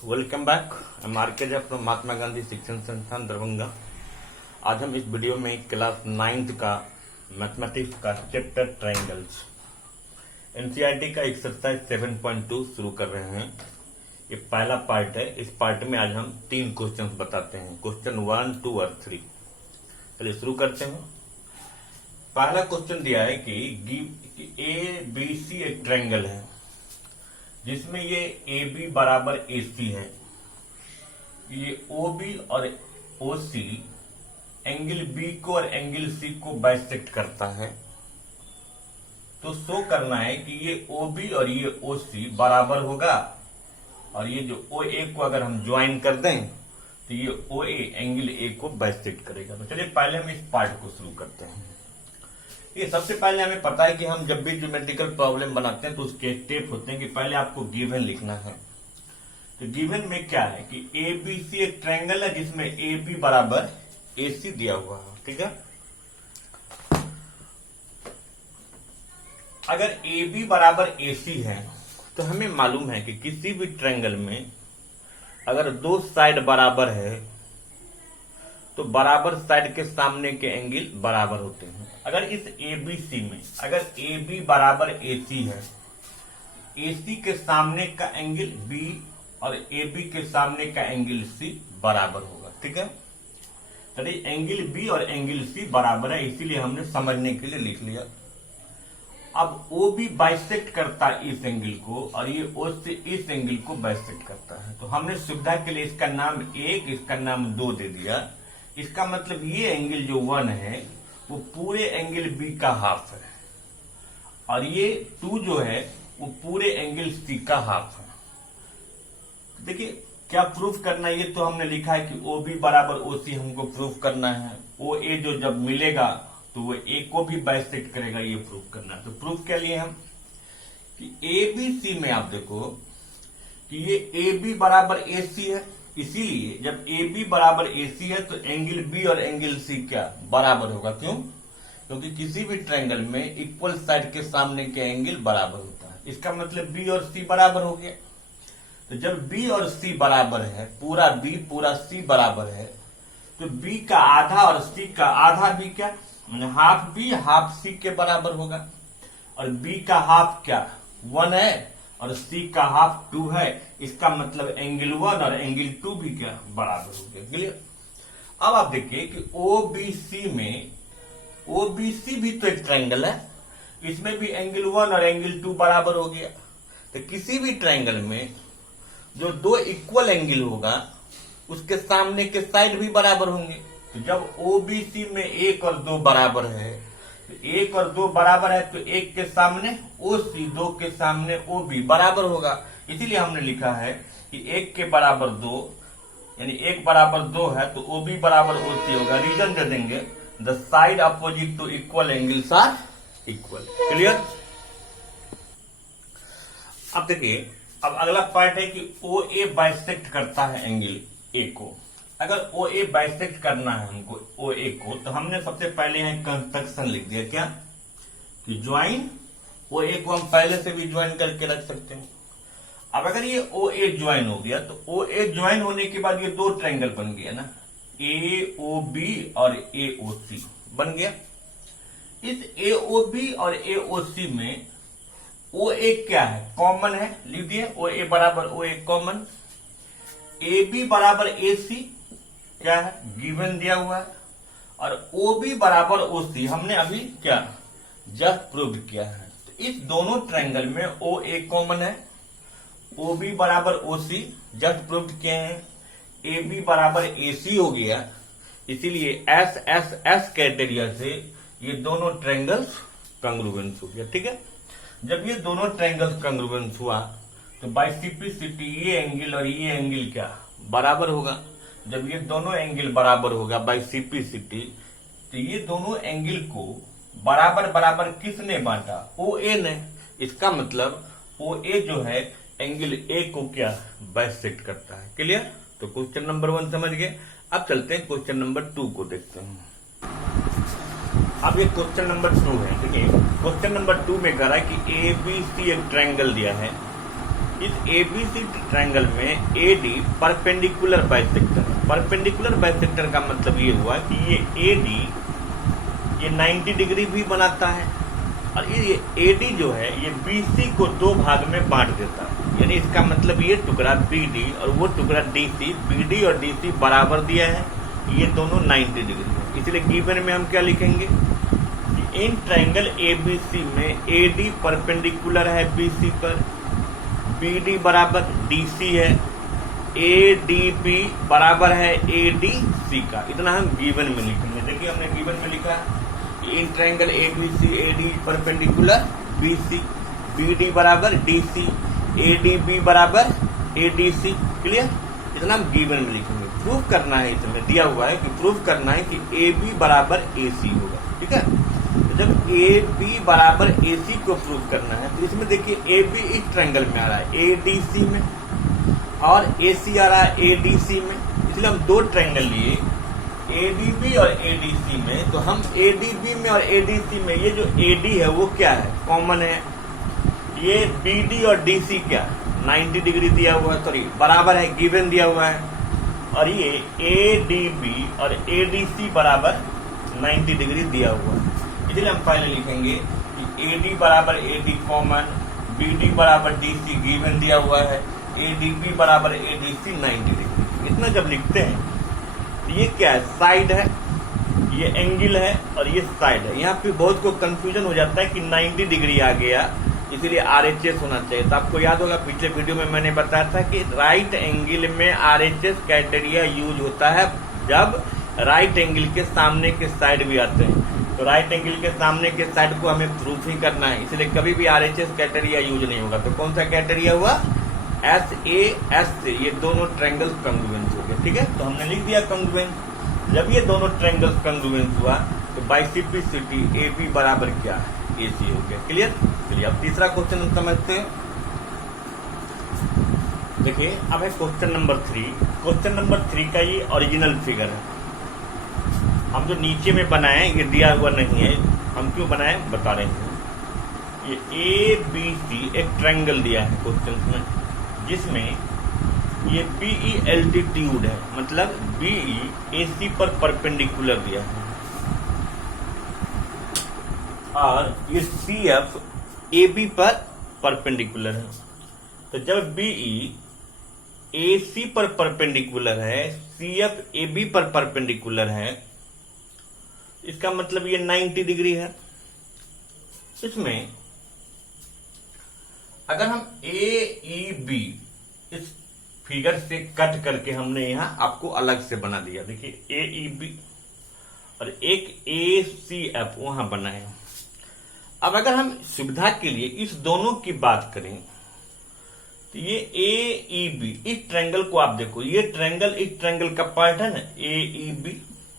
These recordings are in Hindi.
Welcome back. I'm RK Jha from Mahatma Gandhi Shikshan Sansthan Darbhanga. आज हम इस वीडियो में क्लास 9th का मैथमेटिक्स का चैप्टर ट्रायंगल्स एनसीईआरटी का एक्सरसाइज 7.2 शुरू कर रहे हैं। ये पहला पार्ट है। इस पार्ट में आज हम 3 क्वेश्चन बताते हैं, क्वेश्चन 1, 2 और 3। चलिए शुरू करते हैं। पहला क्वेश्चन दिया है कि ए बी सी एक ट्रायंगल है जिसमें ये ए बी बराबर ए सी है, ये ओ बी और ओ सी एंगल बी को और एंगल सी को बाइसेक्ट करता है। तो शो करना है कि ये ओ बी और ये ओ सी बराबर होगा और ये जो ओ ए को अगर हम ज्वाइन कर दें तो ये ओ ए एंगल ए को बाइसेक्ट करेगा। तो चलिए पहले हम इस पार्ट को शुरू करते हैं। ये सबसे पहले हमें पता है कि हम जब भी ज्योमेट्रिकल प्रॉब्लम बनाते हैं तो उसके स्टेप होते हैं कि पहले आपको गिवन लिखना है। तो गिवन में क्या है कि ए बी सी एक ट्रायंगल है जिसमें ए बी बराबर ए सी दिया हुआ है। ठीक है, अगर ए बी बराबर ए सी है तो हमें मालूम है कि किसी भी ट्रायंगल में अगर दो साइड बराबर है तो बराबर साइड के सामने के एंगल बराबर होते हैं। अगर इस एबीसी में अगर ए बी बराबर ए सी है, ए सी के सामने का एंगल बी और ए बी के सामने का एंगल सी बराबर होगा। ठीक है, तो एंगल बी और एंगल सी बराबर है, इसीलिए हमने समझने के लिए लिख लिया। अब ओ बी बाइसेक्ट करता है इस एंगल को और ये ओ से इस एंगल को बाइसेक्ट करता है। तो हमने सुविधा के लिए इसका नाम 1, इसका नाम 2 दे दिया। इसका मतलब ये एंगल जो 1 है वो पूरे एंगल बी का हाफ है और ये 2 जो है वो पूरे एंगल सी का हाफ है। देखिए क्या प्रूफ करना है, ये तो हमने लिखा है कि ओ बी बराबर ओ सी हमको प्रूफ करना है। ओ ए जो जब मिलेगा तो वो ए को भी बाइसेक्ट करेगा, ये प्रूफ करना है। तो प्रूफ क्या लिए हम कि ए बी सी में आप देखो कि ये ए बी बराबर ए सी है, इसीलिए जब ए बी बराबर ए सी है तो एंगल बी और एंगल सी क्या बराबर होगा। क्यों? क्योंकि किसी भी ट्रायंगल में इक्वल साइड के सामने के एंगल बराबर होता है। इसका मतलब बी और सी बराबर हो गया। तो जब बी और सी बराबर है, पूरा बी पूरा सी बराबर है, तो बी का आधा और सी का आधा भी क्या हाफ बी हाफ सी के बराबर होगा। और बी का हाफ क्या 1 है और सी का हाफ 2 है। इसका मतलब एंगल 1 और एंगल 2 भी क्या बराबर हो गया। क्लियर? अब आप देखिए कि ओबीसी में ओबीसी भी तो एक ट्रायंगल है, इसमें भी एंगल 1 और एंगल 2 बराबर हो गया। तो किसी भी ट्रायंगल में जो 2 इक्वल एंगल होगा उसके सामने के साइड भी बराबर होंगे। तो जब ओबीसी में 1 और 2 बराबर है, 1 और 2 बराबर है तो 1 के सामने ओ सी, 2 के सामने ओ बी बराबर होगा। इसीलिए हमने लिखा है कि 1 के बराबर 2 यानी 1 बराबर 2 है तो ओ बी बराबर ओ सी होगा। रीजन दे देंगे the side opposite to equal angles are equal. Clear? अब देखिए, अब अगला पार्ट है कि ओ ए बाइसेक्ट करता है एंगल ए को। अगर ओ ए बाइसेक्ट करना है हमको ओ ए को, तो हमने सबसे पहले यहाँ कंस्ट्रक्शन लिख दिया क्या कि ज्वाइन ओ ए को हम पहले से भी ज्वाइन करके रख सकते हैं। अब अगर ये ओ ए ज्वाइन हो गया तो ओ ए ज्वाइन होने के बाद ये 2 ट्रायंगल बन गया ना, ए ओ बी और ए ओ सी बन गया। इस ए ओ बी और ए ओ सी में ओ ए क्या है कॉमन है, लिख दिए ओ ए बराबर ओ ए कॉमन। ए बी बराबर ए सी क्या है गिवन दिया हुआ है और ओ बी बराबर ओ सी हमने अभी क्या जस्ट प्रूव किया है। तो इस दोनों ट्रायंगल में ओ ए कॉमन है, ओ बी बराबर ओ सी जस्ट प्रूव किए हैं, ए बी बराबर ए सी हो गया। इसीलिए एस एस एस क्राइटेरिया से ये दोनों ट्रायंगल्स कंग्रुएंस हो गया। ठीक है, जब ये दोनों ट्रायंगल्स कंग्रुएंस हुआ तो बाय सिटी ये एंगल और ये एंगल क्या बराबर होगा। जब ये दोनों एंगल बराबर होगा बाय सिटी, तो ये दोनों एंगल को बराबर बराबर किसने बांटा ओ ए ने। इसका मतलब ओ ए जो है एंगल ए को क्या बाइसेक्ट करता है। क्लियर? तो क्वेश्चन नंबर 1 समझ गए। अब चलते हैं क्वेश्चन नंबर 2 को देखते हैं। अब ये क्वेश्चन नंबर 2 है। ठीक है, क्वेश्चन नंबर 2 में कह रहा है कि ए बी सी एक ट्रायंगल दिया है इस एबीसी ट्रायंगल में एडी परपेंडिकुलर बाइसेक्टर है। परपेंडिकुलर बाइसेक्टर का मतलब ये हुआ कि ये एडी ये 90 डिग्री भी बनाता है और ये एडी जो है ये बीसी को दो भाग में बांट देता है। यानी इसका मतलब ये टुकड़ा बीडी और वो टुकड़ा डीसी, बीडी और डीसी बराबर दिया है, ये दोनों 90 डिग्री है। इसलिए गिवन में हम क्या लिखेंगे, इन ट्रायंगल एबीसी में एडी परपेंडिकुलर है बीसी पर, बीडी बराबर डीसी है, एडीबी बराबर है एडीसी का। इतना हम गिवन में लिखेंगे। देखिए हमने गिवन में लिखा in triangle ABC AD perpendicular BC, BD बराबर डीसी, एडीबी बराबर एडीसी। क्लियर? इतना हम गिवन में लिखेंगे। प्रूफ करना है, इसमें दिया हुआ है कि प्रूफ करना है कि एबी बराबर एसी होगा। ठीक है, तो जब ए बी बराबर ए सी को प्रूव करना है तो इसमें देखिए ए बी इस ट्रायंगल में आ रहा है ए डी सी में और ए सी आ रहा है ए डी सी में। इसलिए हम दो ट्रायंगल लिए ए डी बी और ए डी सी में, तो हम ए डी बी में और ए डी सी में ये जो ए डी है वो क्या है, कॉमन है। ये बी डी और डी सी क्या 90 डिग्री दिया हुआ है, सॉरी बराबर है, गिवन दिया हुआ है। और ये ए डी बी और ए डी सी बराबर 90 डिग्री दिया हुआ है। इसलिए हम पहले लिखेंगे कि ए डी बराबर A D common, B D बराबर डी सी गिवन दिया हुआ है, ए डी बी बराबर ए डी सी 90 डिग्री। इतना जब लिखते हैं तो ये क्या है, साइड है, ये एंगल है और ये साइड है। यहाँ पे बहुत को कंफ्यूजन हो जाता है कि 90 डिग्री आ गया इसीलिए RHS होना चाहिए। तो आपको याद होगा पिछले वीडियो में मैंने बताया था कि राइट एंगल में RHS क्राइटेरिया यूज होता है जब राइट एंगल के सामने के साइड भी आते हैं। तो राइट एंगल के सामने के साइड को हमें प्रूफ ही करना है, इसलिए कभी भी RHS क्राइटेरिया यूज नहीं होगा। तो कौन सा क्राइटेरिया हुआ, SA ये दोनों ट्रायंगल्स कंग्रुएंस हो गए। ठीक है, तो हमने लिख दिया कंग्रुएंस। जब ये दोनों ट्रायंगल्स कंग्रुएंस हुआ तो बाइसिप्लिसिटी AB बराबर क्या है, AC हो गया। क्लियर? चलिए अब तीसरा क्वेश्चन हम समझते हैं। देखिए अब है क्वेश्चन नंबर 3। क्वेश्चन नंबर 3 का ये ओरिजिनल फिगर है। हम जो नीचे में बनाए ये दिया हुआ नहीं है, हम क्यों बनाए बता रहे हैं। ये ABC एक ट्रायंगल दिया है क्वेश्चन में, जिसमें ये BE एल्टीट्यूड है, मतलब BE AC पर परपेंडिकुलर दिया है और ये CF AB पर परपेंडिकुलर है। तो जब BE AC पर परपेंडिकुलर है, CF AB पर परपेंडिकुलर है, इसका मतलब ये 90 डिग्री है। इसमें अगर हम AEB इस फिगर से कट करके हमने यहां आपको अलग से बना दिया। देखिए AEB और एक ACF वहां बनाए। अब अगर हम सुविधा के लिए इस दोनों की बात करें तो ये AEB इस ट्रायंगल को आप देखो, ये ट्रायंगल इस ट्रायंगल का पार्ट है ना, AEB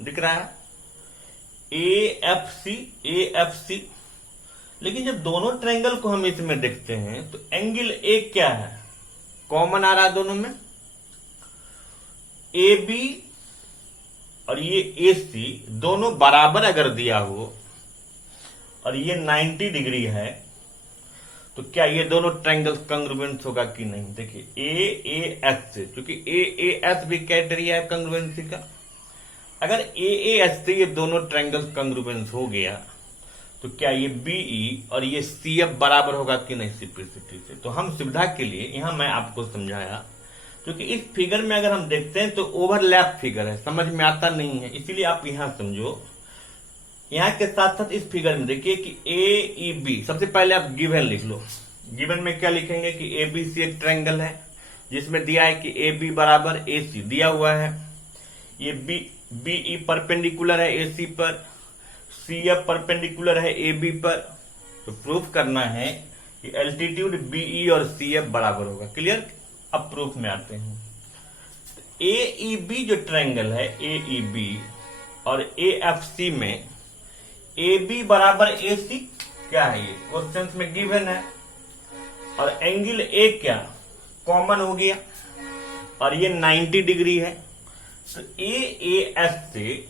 दिख रहा है, AFC। लेकिन जब दोनों ट्रायंगल को हम इसमें देखते हैं तो एंगल A क्या है, कॉमन आ रहा है दोनों में, AB और ये AC दोनों बराबर अगर दिया हो और ये 90 डिग्री है तो क्या ये दोनों ट्रायंगल्स कंग्रुएंस होगा कि नहीं। देखिए AAS से, क्योंकि AAS भी क्राइटेरिया है कंग्रुएंसी का। अगर AAS से ये दोनों ट्रायंगल्स कंग्रुएंस हो गया तो क्या ये BE और ये CF बराबर होगा कि नहीं सिंप्लिसिटी से। तो हम सुविधा के लिए यहां मैं आपको समझाया, क्योंकि इस फिगर में अगर हम देखते हैं तो ओवरलैप फिगर है, समझ में आता नहीं है, इसीलिए आप यहां समझो। यहां के साथ साथ इस फिगर में देखिए कि AEB, सबसे पहले आप गिवन लिख लो। गिवन में क्या लिखेंगे कि ABC एक ट्रायंगल है जिसमें दिया है कि AB बराबर AC दिया हुआ है, ये BE परपेंडिकुलर है AC पर, CF परपेंडिकुलर है AB पर। तो प्रूफ करना है कि एल्टीट्यूड BE और CF बराबर होगा। क्लियर? अब प्रूफ में आते हैं। तो AEB जो ट्रायंगल है AEB और AFC में AB बराबर AC क्या है, ये क्वेश्चन में गिवन है, और एंगल A क्या कॉमन हो गया और ये 90 डिग्री है। तो AAS से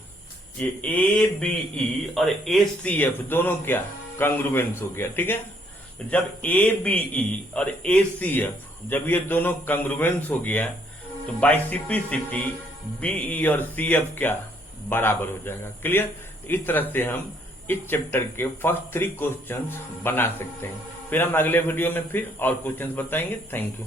ये ABE और ACF दोनों क्या कंग्रुएंस हो गया। ठीक है, तो जब ABE और ACF जब ये दोनों कंग्रुएंस हो गया तो बाइसिपिसिटी बीई और सीएफ क्या बराबर हो जाएगा। क्लियर। इस तरह से हम इस चैप्टर के फर्स्ट 3 क्वेश्चंस बना सकते हैं। फिर हम अगले वीडियो में फिर और क्वेश्चंस बताएंगे। Thank you.